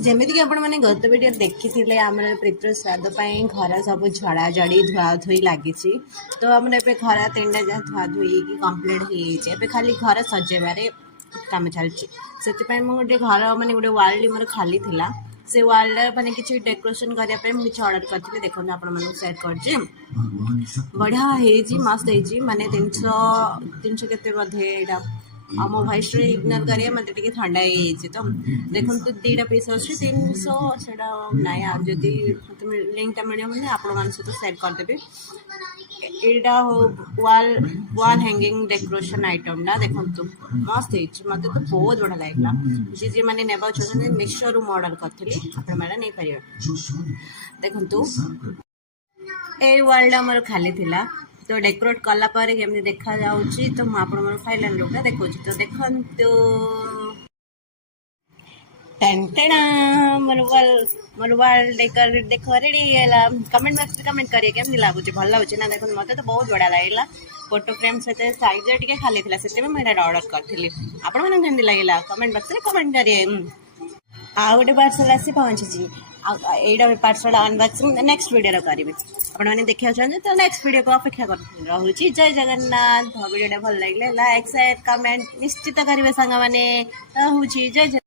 ଯେମିତିକି ଆପଣମାନେ ଗତ ଭିଡ଼ିଓ ଦେଖିଥିଲେ ଆମର ପ୍ରୀତିର ଶ୍ରାଦ୍ଧ ପାଇଁ ଘର ସବୁ ଝଡ଼ାଝଡ଼ି ଧୁଆଧୁଇ ଲାଗିଛି। ତ ଆମର ଏବେ ଘର 3ଟା ଯାହା ଧୁଆଧୁଇ ହେଇକି କମ୍ପ୍ଲିଟ୍ ହେଇଯାଇଛି। ଏବେ ଖାଲି ଘର ସଜେଇବାରେ କାମ ଚାଲିଛି। ସେଥିପାଇଁ ମୁଁ ଗୋଟେ ଘର ମାନେ ଗୋଟେ ୱାଲ୍ଟି ମୋର ଖାଲି ଥିଲା, ସେ ୱାଲ୍ଟା ମାନେ କିଛି ଡେକୋରେସନ୍ କରିବା ପାଇଁ ମୁଁ କିଛି ଅର୍ଡ଼ର କରିଥିଲି। ଦେଖନ୍ତୁ ଆପଣମାନଙ୍କୁ ସେୟାର କରୁଛି, ବଢ଼ିଆ ହେଇଛି, ମସ୍ତ ହେଇଛି। ମାନେ 300 କେତେ ବୋଧେ ଏଇଟା। ଆଉ ମୋ ଭଏସ୍ରେ ଇଗ୍ନୋର କରିବା, ମୋତେ ଟିକେ ଥଣ୍ଡା ହେଇଯାଇଛି। ତ ଦେଖନ୍ତୁ 2ଟା ପିସ୍ ଅଛି 300, ସେଇଟା ନାହିଁ। ଆଉ ଯଦି ଲିଙ୍କଟା ମିଳିବ ମାନେ ଆପଣମାନଙ୍କ ସହିତ ସେୟାର କରିଦେବି। ଏଇଟା ୱାଲ୍ ହ୍ୟାଙ୍ଗିଂ ଡେକୋରେସନ୍ ଆଇଟମ୍ଟା ଦେଖନ୍ତୁ ମସ୍ତ ହେଇଛି, ମୋତେ ତ ବହୁତ ବଢ଼ିଆ ଲାଗିଲା। ଯିଏ ମାନେ ନେବାକୁ ଚାହୁଁଛନ୍ତି ମିକ୍ସଚର୍ରୁ ମୁଁ ଅର୍ଡ଼ର କରିଥିଲି, ଆପଣମାନେ ନେଇପାରିବେ। ଦେଖନ୍ତୁ ଏଇ ୱାଲ୍ଟା ଆମର ଖାଲି ଥିଲା, ତ ଡେକୋରେଟ୍ କଲା ପରେ କେମିତି ଦେଖାଯାଉଛି ତ ମୁଁ ଆପଣଙ୍କର ଫାଇନାଲ୍ ଲୁକ୍ଟା ଦେଖାଉଛି। ତ ଦେଖନ୍ତୁ ଟେଣ୍ଟେଣା ମୋର ୱାଲ୍ ଡେକୋରେଟ୍ ଦେଖ ରେଡ଼ି ହେଇଗଲା। କମେଣ୍ଟ ବକ୍ସରେ କମେଣ୍ଟ କରିବେ କେମିତି ଲାଗୁଛି, ଭଲ ଲାଗୁଛି ନା। ଦେଖନ୍ତୁ ମୋତେ ତ ବହୁତ ବଢ଼ିଆ ଲାଗିଲା। ଫଟୋ ଫ୍ରେମ୍ ସହିତ ସାଇଜ୍ରେ ଟିକେ ଖାଲି ଥିଲା, ସେଥିପାଇଁ ମୁଁ ଏଇଟା ଅର୍ଡ଼ର କରିଥିଲି। ଆପଣମାନଙ୍କୁ କେମିତି ଲାଗିଲା କମେଣ୍ଟ ବକ୍ସରେ କମେଣ୍ଟ କରିବେ। ଆଉ ଗୋଟେ ପାର୍ସଲ ଆସି ପହଞ୍ଚିଛି। ଆଉ ଏଇଟା ପାର୍ସଲ ଅନବକ୍ସିଂ ନେକ୍ସଟ ଭିଡ଼ିଓରେ କରିବି। ଆପଣମାନେ ଦେଖିବାକୁ ଚାହୁଁଛନ୍ତି ତ ନେକ୍ସଟ ଭିଡ଼ିଓକୁ ଅପେକ୍ଷା ରହୁଛି। ଜୟ ଜଗନ୍ନାଥ। ଭିଡ଼ିଓଟା ଭଲ ଲାଗିଲେ ଲାଇକ୍ ସେୟାର କମେଣ୍ଟ ନିଶ୍ଚିତ କରିବେ ସାଙ୍ଗମାନେ। ରହୁଛି। ଜୟ ଜଗନ୍ନାଥ।